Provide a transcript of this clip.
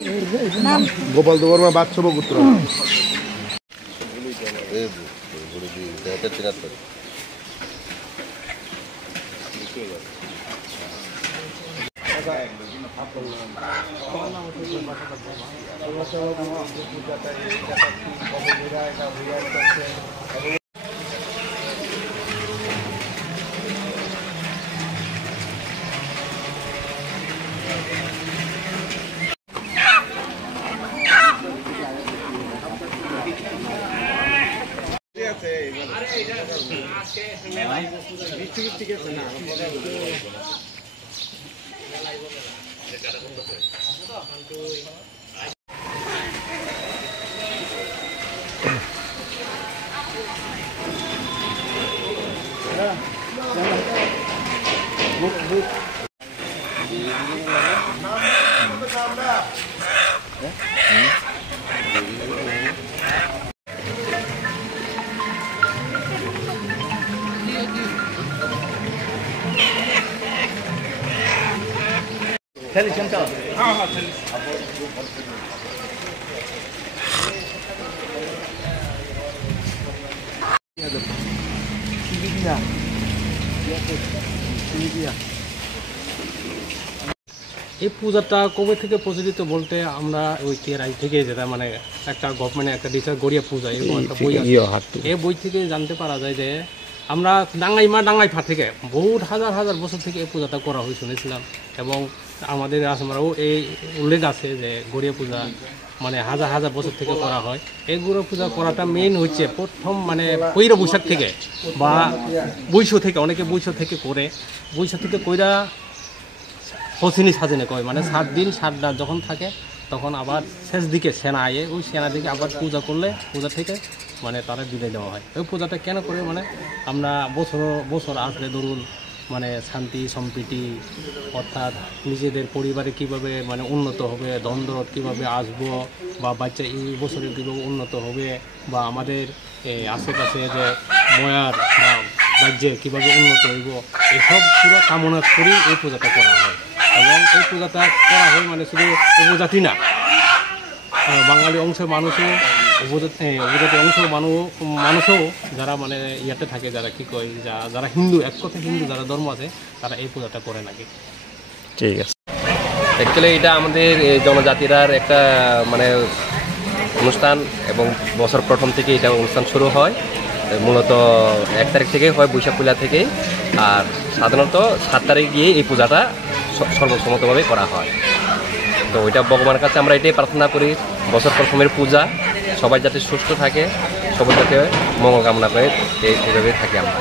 গোপাল দেববর্মা বাদশাহ পুত্র। এই পূজাটা কবে থেকে প্রচলিত বলতে আমরা ওই রাই থেকে যেটা মানে একটা গভর্নমেন্টের একটা ডিসার গড়িয়া পূজা এবং একটা বই আছে, এই বই থেকে জানতে পারা যায় যে আমরা ডাঙ্গাইফা থেকে বহুত হাজার হাজার বছর থেকে এই পূজাটা করা হয় শুনেছিলাম। এবং আমাদের আমরাও এই উল্লেখ আছে যে গড়িয়া পূজা মানে হাজার হাজার বছর থেকে করা হয়। এই গড়িয়া পূজা করাটা মেইন হচ্ছে প্রথম মানে পয়লা বৈশাখ থেকে বা বৈশ থেকে, অনেকে বৈশ থেকে করে, বৈশ থেকে কইরা হসিনি সাজেনে কয় মানে 7 দিন 7 রাত যখন থাকে তখন আবার শেষ দিকে সেনা আয়ে ওই সেনা দিকে আবার পূজা করলে পূজা থেকে মানে তারা বিদায় দেওয়া হয়। ওই পূজাটা কেন করে মানে আমরা বছর আসলে ধরুন মানে শান্তি সম্প্রীতি অর্থাৎ নিজেদের পরিবারে কিভাবে মানে উন্নত হবে, দ্বন্দ্ব কীভাবে আসবো বা বাচ্চা এই বছরে কীভাবে উন্নত হবে বা আমাদের আশেপাশে যে ময়ার বা রাজ্যে কীভাবে উন্নত হইব এসব পুরো কামনা করেই এই পূজাটা করা হয়। এবং এই পূজাটা করা হয় মানে শুধু উপজাতি না, বাঙালি অংশের মানুষও উপজাতি অংশের মানুষও যারা মানে ইয়াতে থাকে, যারা কী কয় যারা হিন্দু, এক কথা হিন্দু যারা ধর্ম আছে তারা এই পূজাটা করে নাকি। ঠিক আছে, অ্যাকচুয়ালি এটা আমাদের জনজাতিরার একটা মানে অনুষ্ঠান এবং বছর প্রথম থেকে এটা অনুষ্ঠান শুরু হয়। মূলত 1 তারিখ থেকেই হয়, বৈশাখ পূজা থেকেই। আর সাধারণত 7 তারিখ গিয়ে এই পূজাটা সর্বসম্মতভাবে করা হয়। তো ওইটা ভগবানের কাছে আমরা এটাই প্রার্থনা করি, বছর প্রথমের পূজা সবাই যাতে সুস্থ থাকে, সবাই যাতে মঙ্গল কামনা করে এইভাবে থাকি আমরা।